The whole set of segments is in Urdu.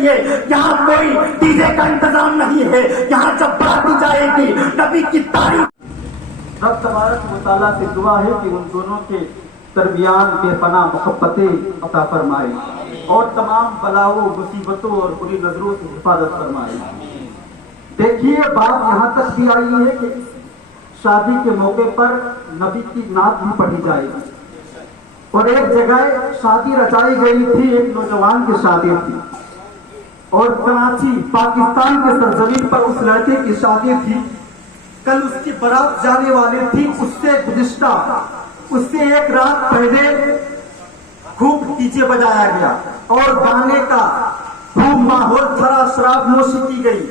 یہاں کوئی ڈی جے کا انتظام نہیں ہے، یہاں جب بات جائے گی نبی کی تعریف۔ رب تبارک و تعالیٰ سے دعا ہے کہ ان دونوں کے درمیان بے پناہ محبتیں عطا فرمائے اور تمام بلاؤں مصیبتوں اور بری نظروں سے حفاظت فرمائے۔ دیکھیے بات یہاں تک بھی آئی ہے کہ شادی کے موقع پر نبی کی نعت بھی پڑھی جائے گی، اور ایک جگہ شادی رچائی گئی تھی، ایک نوجوان کی شادی تھی، اور کراچی پاکستان کے سرزمین پر اس لڑکے کی شادی تھی۔ کل اس کی بارات جانے والی تھی، اس سے گزشتہ اس سے ایک رات پہلے خوب ڈی جے بجایا گیا اور گانے کا خوب ماحول تھرا، شراب نوشی کی گئی،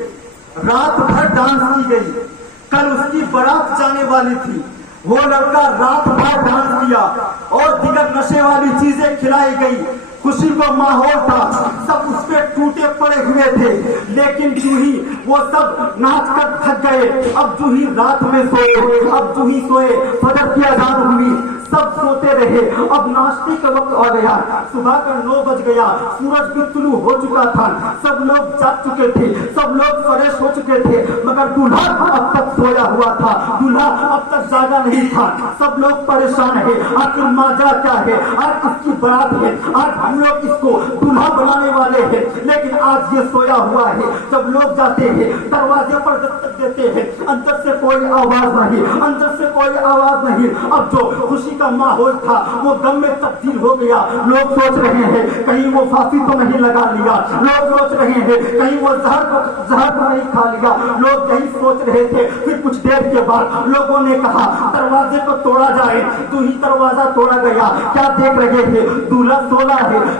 رات بھر ڈانس کی گئی۔ کل اس کی بارات جانے والی تھی، وہ لڑکا رات بھر ڈانس کیا اور دیگر نشے والی چیزیں کھلائی گئی، خوشی کا ماحول تھا، سب اس پہ ٹوٹے پڑے ہوئے تھے، لیکن جو ہی وہ سب ناچ کر تھک گئے، اب جو ہی رات میں سوئے، اب جو ہی سوئے، فجر کی اذان ہوئی، سب سوتے رہے۔ اب ناشتے کا وقت آ گیا، صبح کا 9 بج گیا، سورج بھی طلوع ہو چکا تھا، سب لوگ جاگ چکے تھے، سب لوگ فریش ہو چکے تھے، مگر دولہا اب تک سویا ہوا تھا، دولہا اب تک جاگا نہیں تھا۔ سب لوگ پریشان ہیں، آخر ماجرا کیا ہے؟ آج اس کی بارات ہے، آج ہم لوگ اس کو دولہا بنانے والے ہیں، لیکن آج یہ سویا ہوا ہے۔ جب لوگ جاتے ہیں، دروازے پر دستک دیتے ہیں، اندر سے کوئی آواز نہیں، اندر سے کوئی آواز نہیں۔ اب جو خوشی کا ماحول تھا وہ غم میں تبدیل ہو گیا۔ لوگ سوچ رہے ہیں کہیں وہ پھانسی تو نہیں لگا لیا، لوگ سوچ رہے ہیں کہیں وہ زہر تو نہیں کھا لیا، لوگ یہی سوچ رہے تھے۔ پھر کچھ دیر کے بعد لوگوں نے کہا دروازے کو توڑا جائے، تو ہی دروازہ توڑا گیا۔ کیا دیکھ رہے تھے؟ دولہا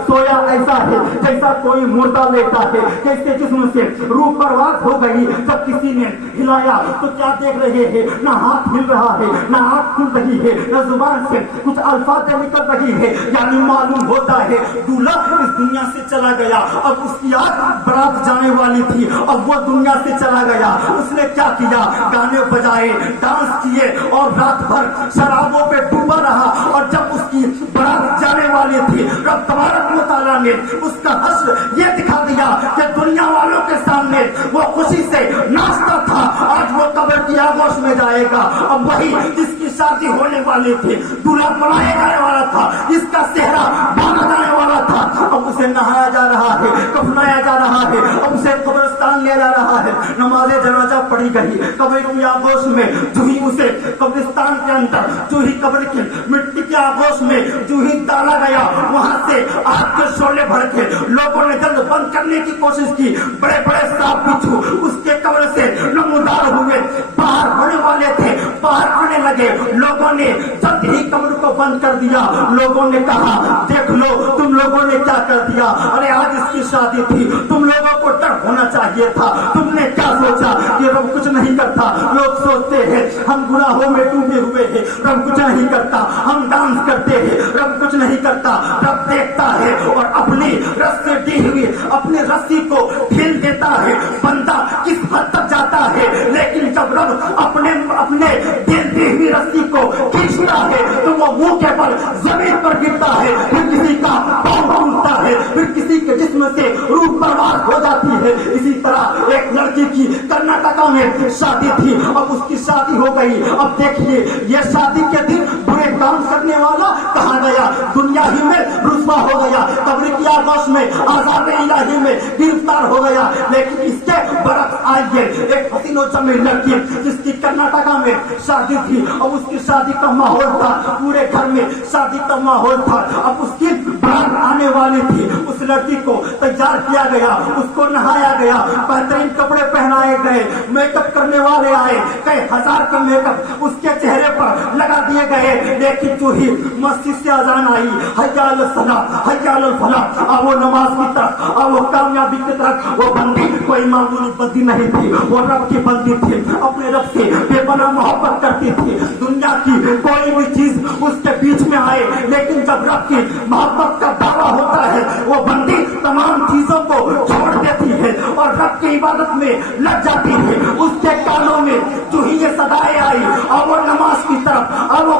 سویا ایسا ہے جیسا کوئی مردہ لیٹا ہے، جیسے جسم سے روح پرواز ہو گئی۔ جب کسی نے ہلایا تو کیا دیکھ رہے ہیں؟ نہ ہاتھ ہل رہا ہے، نہ آنکھ کھل رہی ہے، نہ زبان سے کچھ الفاظ نکل رہی ہے، یعنی معلوم ہوتا ہے دولہا اس دنیا سے چلا گیا۔ اب اس کی آج برات جانے والی تھی، اب وہ دنیا سے چلا گیا۔ اس نے کیا کیا؟ گانے بجائے، ڈانس کیے اور رات بھر شرابوں پہ ڈوبا رہا، اور جب اس کی برات جانے والی تھی، رب تبارک و تعالیٰ نے اس کا حشر یہ دکھا دیا کہ دنیا والوں کے سامنے وہ خوشی سے ناچتا تھا، آج وہ قبر کی آغوش میں جائے گا۔ اب وہی جس کی شادی ہونے والی تھی، دولہا بنایا جانے والا تھا، اس کا چہرہ باندھا جانے والا تھا، اب اسے نہایا جا رہا ہے، کفنایا جا رہا ہے، اب اسے قبرستان لیا جا رہا ہے۔ نماز جنازہ پڑھی گئی، قبر کی آغوش میں جو ہی اسے قبرستان کے اندر، جو ہی قبر کی مٹی کی آغوش میں جو ہی ڈالا گیا، وہاں سے آگ کے شعلے بھڑکے، لوگوں نے جلد بند کرنے کی کوشش کی، بڑے بڑے سانپ بچھو اس کے قبر سے نمودار ہوئے، باہر ہونے والے تھے، باہر آنے لگے۔ لوگوں نے جلد ہی قبر کو بند کر دیا۔ لوگوں نے کہا دیکھ لو تم لوگوں نے کیا کر دیا، ارے آج اس کی شادی تھی، تم لوگوں کو ڈر ہونا چاہیے تھا، تم نے کیا سوچا کہ رب کچھ نہیں کرتا؟ لوگ سوچتے ہیں ہم گناہوں میں ڈوبے ہوئے ہیں، رب کچھ نہیں کرتا، ہم ڈانس کرتے ہیں، رب کچھ نہیں کرتا۔ رب دیکھتا ہے اور اپنی رس سے دی ہوئی اپنی رسی کو ڈھیل دیتا ہے، بندہ کس حد تک جاتا ہے، لیکن جب رب اپنے دل دی ہوئی رسی کو کھینچتا ہے تو وہ منہ کے بل زمین پر گرتا ہے، پھر کسی کا پاؤں ٹوٹتا ہے، پھر کسی کے جسم سے روح پرواز ہو جاتی ہے۔ اسی طرح ایک لڑکی کی کرناٹکا میں شادی تھی، اب اس کی شادی ہو گئی۔ اب دیکھیے یہ شادی کے دن برے کام کرنے والا کہاں گیا؟ دنیا ہی میں رسوا ہو گیا، قبر کی آغوش میں عذاب الہی میں گرفتار ہو گیا۔ لیکن اس کے برعکس آئیے ایک حسین و جمیل لڑکی جس کی کرناٹکا میں شادی تھی، اب اس کی شادی کا ماحول تھا، پورے گھر میں شادی کا ماحول تھا، اب اس کی برات آنے والی تھی۔ اس لڑکی کو تیار کیا گیا، اس کو نہایا گیا، بہترین کپڑے پہنائے گئے، میک اپ کرنے والے آئے، کئی ہزار کا میک اپ اس کے چہرے پر لگا دیے گئے۔ لیکن جو ہی مسجد سے اذان آئی، حی علی الصلاۃ حی علی الفلاح، آؤ نماز کی طرف، آؤ کامیابی کی طرف، وہ بندی کوئی معمولی بندی نہیں تھی، وہ رب کی بندی تھی، اپنے رب سے بے پناہ محبت کرتی تھی۔ دنیا کی کوئی بھی چیز اس کے بیچ میں آئے، لیکن جب رب کی محبت کا دعویٰ ہوتا ہے وہ بندی تمام چیزوں کو چھوڑ دیتی ہے اور رب کی عبادت میں لگ جاتی ہے۔ اس کے کانوں میں جو ہی یہ صدائیں آئی، آؤ نماز کی طرف، آؤ